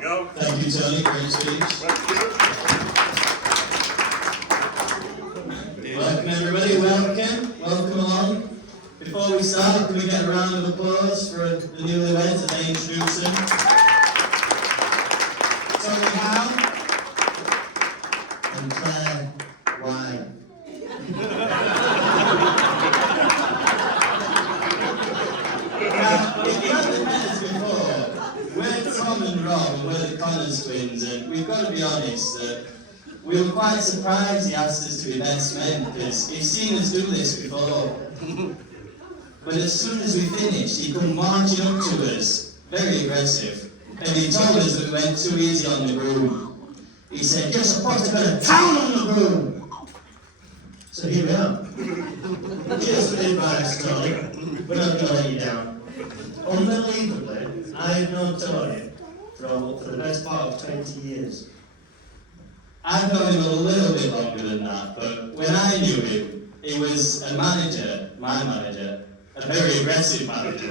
you go. Thank you, Tony. Great speech. Welcome, everybody. Welcome. Welcome along. Before we start, can we get a round of applause for the newlyweds as they introduce them? Tony Howe and Claire White. Now, if you haven't met us before, we're Tom and Rob and we're the Connors twins, and we've got to be honest that we were quite surprised he asked us to be best men, because he's seen us do this before. But as soon as we finished, he come marching up to us, very aggressive, and he told us that we went too easy on the broom. He said, "You're supposed to go to town on the broom!" So here we are. Cheers for the advice, Tony. We're not going to let you down. Unbelievably, I've known Tony for the best part of 20 years. I've known him a little bit longer than that, but when I knew him, he was a manager, my manager, a very aggressive manager,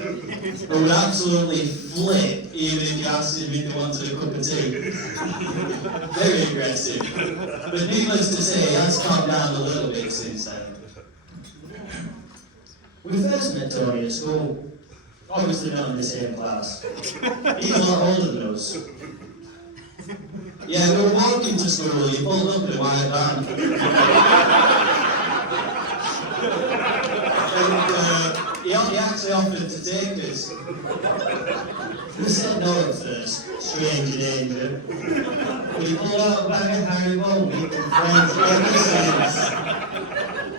who would absolutely flip even if you asked him if he wanted a cup of tea. Very aggressive. But needless to say, he has calmed down a little bit since then. We first met Tony at school. Obviously not in the same class. He's a lot older than us. Yeah, we were walking to school and he pulled up in a white van. And he actually offered to take us. We said no at first, stranger danger. But he pulled out a bag of Haribo meat and friends ever since.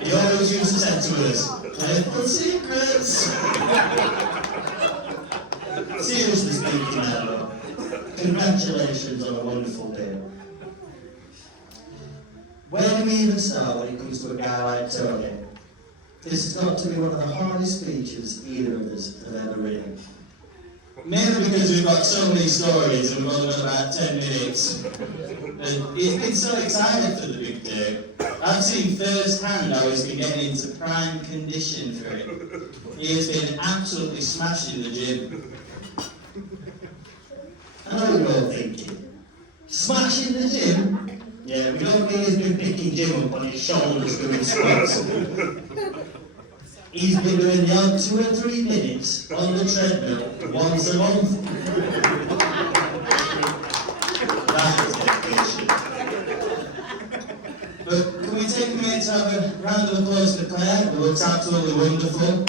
He always used to say to us, "Playful secrets." Seriously speaking now though, congratulations on a wonderful day. Where do we even start when it comes to a guy like Tony? This has got to be one of the hardest speeches either of us have ever written. Mainly because we've got so many stories and we've only got about 10 minutes. And he's been so excited for the big day. I've seen firsthand how he's been getting into prime condition for it. He has been absolutely smashing the gym. I know you're all thinking, smashing the gym? Yeah, we don't mean he's been picking Jim up on his shoulders doing squats. He's been doing the odd 2 or 3 minutes on the treadmill once a month. That is dedication. But can we take a minute to have a round of applause for Claire, who looks absolutely wonderful.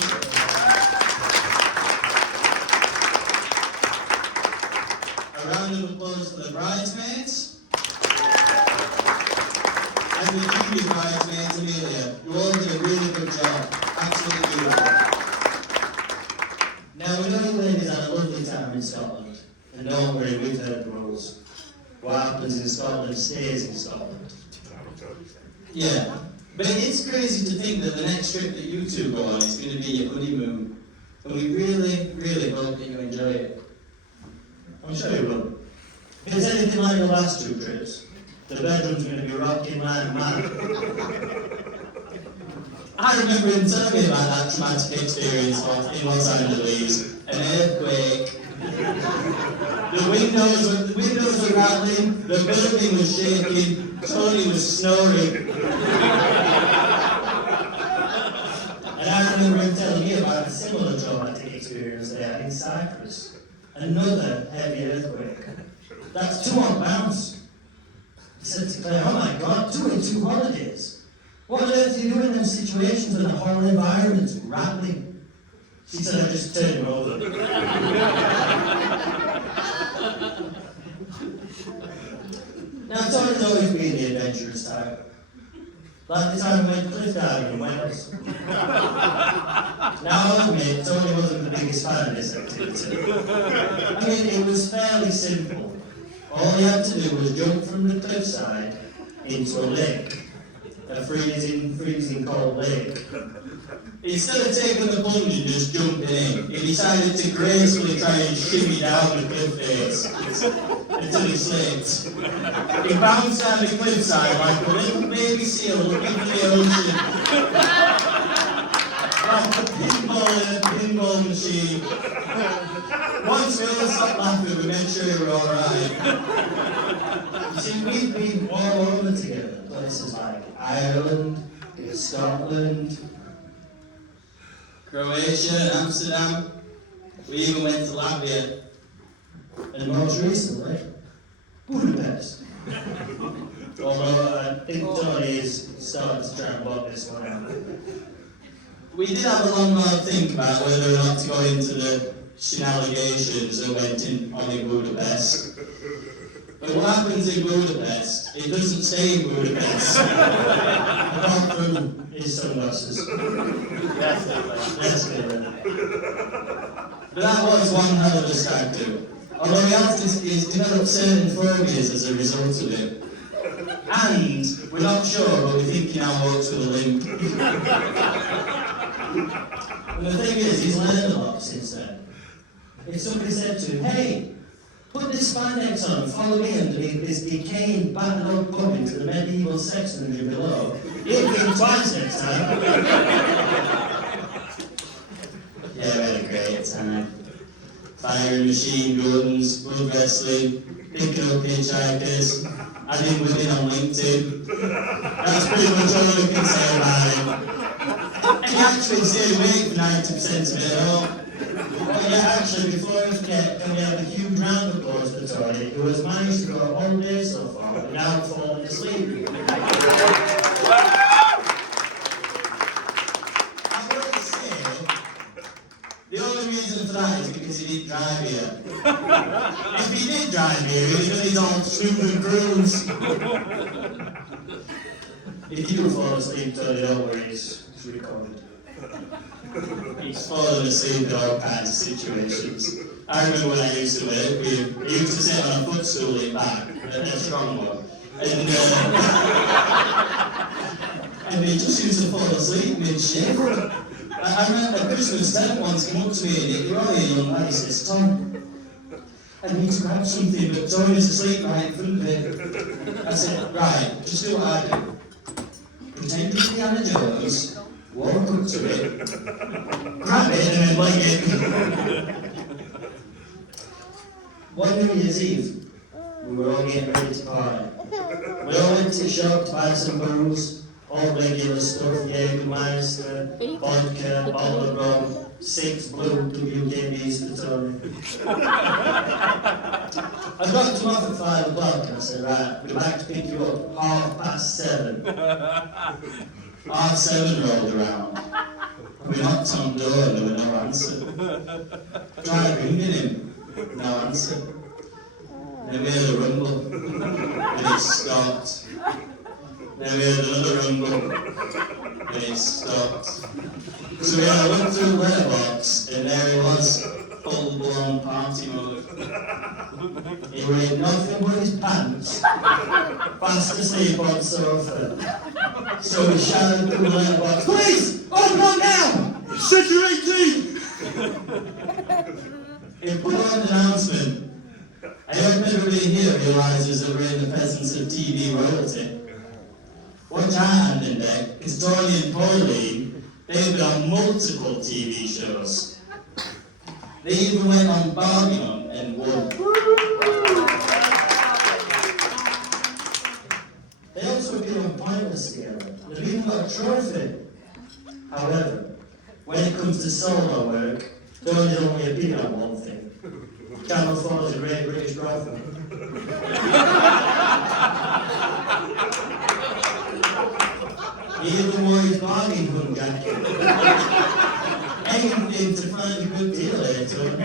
A round of applause for the bridesmaids. And the junior bridesmaids, Amelia. You all did a really good job. Absolutely beautiful. Now we know you ladies had a lovely time in Scotland. And don't worry, we've heard the rules. What happens in Scotland stays in Scotland. Yeah. But it's crazy to think that the next trip that you two go on is going to be your honeymoon. And we really, really hope that you enjoy it. I'm sure you will. If it's anything like the last 2 trips, the bedroom's going to be rocking like mad. I remember him telling me about that traumatic experience in Los Angeles. An earthquake. The windows were rattling, the building was shaking, Tony was snoring. And I remember him telling me about a similar traumatic experience they had in Cyprus. Another heavy earthquake. That's 2 on bounce. He said to Claire, "Oh my God, 2 in 2 holidays. What on earth do you do in those situations when the whole environment's rattling?" She said, "I just turned him over." Now, Tony's always been the adventurous type. Like the time we went cliff diving in Wales. Now, I'll admit, Tony wasn't the biggest fan of this activity. I mean, it was fairly simple. All he had to do was jump from the cliffside into a lake. A freezing cold lake. Instead of taking the plunge and just jumping in, he decided to gracefully try and shimmy down the cliff face until he slipped. He bounced down the cliffside like a little baby seal looking for the ocean. pinball in a pinball machine. Once we all stopped laughing, we made sure we were alright. You see, we've been all over together, places like Ireland, Scotland, Croatia, Amsterdam. We even went to Latvia. and most recently, Budapest. Although I think Tony is starting to try and block this one out. We did have a long hard think about whether or not to go into the shenanigans and went in Budapest. But what happens in Budapest, it doesn't stay in Budapest. Apart from his sunglasses. That's good. But that was one hell of a stag do. Although he has developed certain phobias as a result of it. And we're not sure, but we think he now walks with a limp. And the thing is, he's learned a lot since then. If somebody said to him, hey, put this spandex on, follow me under this decaying battered old pub into the medieval sex dungeon below, he'll think twice next time. Yeah, we had a great time. Firing machine guns, blood wrestling, picking up hitchhikers, adding women on LinkedIn. That's pretty much all we can say about him. He actually stayed awake for 90% of it all. But yeah, actually, before we forget, can we have a huge round of applause for Tony, who has managed to go a whole day so far without falling asleep. The only reason for that is because he didn't drive here. If he did drive here, he would have his own stupid cruise. If you do fall asleep, Tony, don't worry, it's recorded. He's fallen asleep in all kinds of situations. I remember when I used to work, he used to sit on a footstool in back, a strong one, and he just used to fall asleep mid-shift. I remember a Christmas tenant once came up to me and he was only a young lad, he says, Tom, I need to grab something, but Tony's asleep right in front of me. I said, right, just do what I do. Pretend you're Indiana Jones, walk up to it, grab it and then like it. One New Year's Eve, we were all getting ready to party. We all went to the shop to buy some booze, all regular stuff, Jägermeister, vodka, bottle of rum, 6 blue WKBs for Tony. I dropped him off at 5 o'clock and I said, right, we're back to pick you up 7:30. 7:30 rolled around. We knocked on the door and there was no answer. Tried ringing him, no answer. Then we heard a rumble, and it stopped. Then we heard another rumble, and it stopped. So I went through the letterbox, and there he was, full-blown party mode. He weighed nothing but his pants, fast asleep on the sofa. So we shouted through the letterbox, please, open up now! Shut your 18! He put on an announcement. I hope everybody here realises that we're in the presence of TV royalty. Watch our hand in there, because Tony and Pauline, they've been on multiple TV shows. They even went on Bargain and won. They also appear on Pointless together. They've even got a trophy. However, when it comes to solo work, Tony's only appeared on one thing. Channel 4's a Great British Brothel. He even wore his bargain hunt jacket. Anything to find a good deal there, Tony.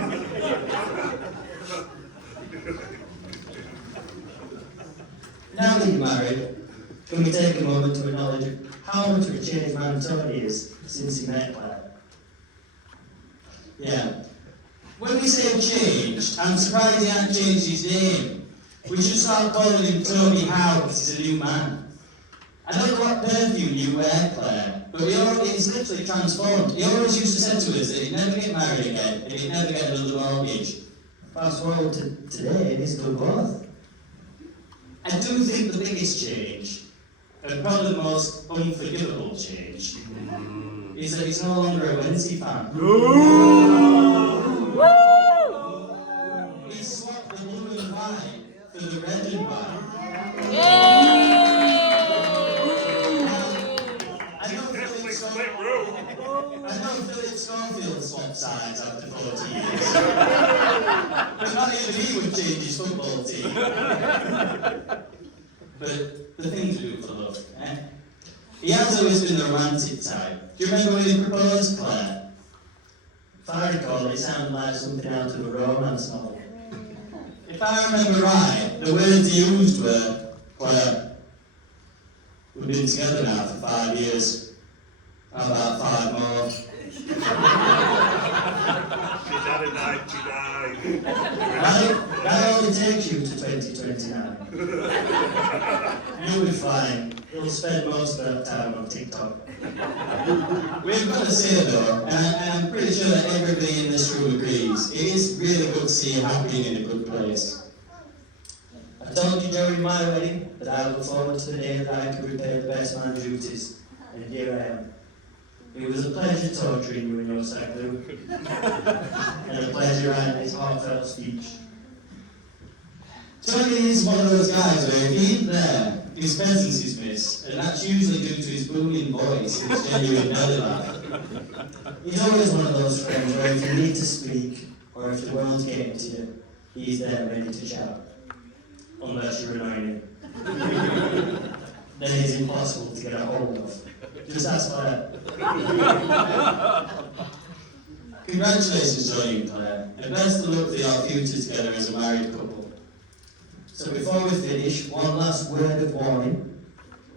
Now that you're married, can we take a moment to acknowledge how much of a changed man Tony is since he met Claire? Yeah. When we say changed, I'm surprised he hasn't changed his name. We should start calling him Toby Howe because he's a new man. I don't know what perfume you wear, Claire, but he's literally transformed. He always used to say to us that he'd never get married again and he'd never get another mortgage. Fast forward to today, and he's done both. I do think the biggest change, and probably the most unforgivable change, is that he's no longer a Wednesday fan. He swapped the blue and white for the red and white. I know Philip Schofield swapped sides after 40 years. But not even he would change his football team. But the thing to do for love, eh? He has always been the romantic type. Do you remember when he proposed, Claire? If I recall, it sounded like something out of a romance novel. If I remember right, the words he used were, Claire, we've been together now for 5 years. How about 5 more? She's had a 99. That only takes you to 2029. You'll be fine. You'll spend most of that time on TikTok. We've got to say though, and I'm pretty sure that everybody in this room agrees, it is really good to see you happy in a good place. I told you during my wedding that I look forward to the day that I can repay the best man duties, and here I am. It was a pleasure torturing you in your sack, Lou, and a pleasure writing this heartfelt speech. Tony is one of those guys where if he ain't there, his presence is missed, and that's usually due to his booming voice and his genuine belly laugh. He's always one of those friends where if you need to speak, or if the world's getting to you, he's there ready to shout. Unless you're annoying him. Then he's impossible to get a hold of. Just ask Claire. Congratulations, Johnny and Claire, and best of luck for your future together as a married couple. So before we finish, one last word of warning.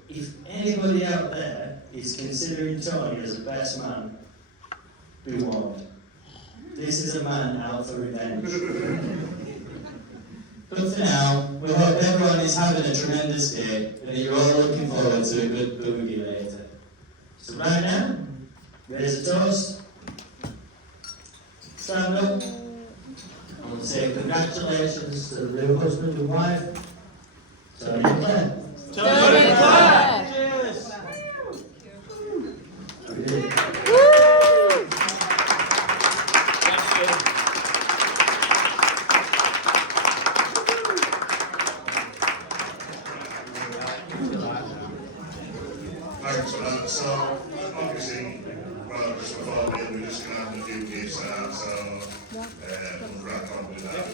If anybody out there is considering Tony as a best man, be warned. This is a man out for revenge. But for now, we hope everyone is having a tremendous day and that you're all looking forward to a good boogie later. So right now, raise a toast. Stand up. I want to say congratulations to the real husband and wife, Tony and Claire. Tony and Claire! Cheers! We did it. Thanks for that. So, obviously, well, just before we end, we're just going to have a few gifts out, so we'll crack on with that.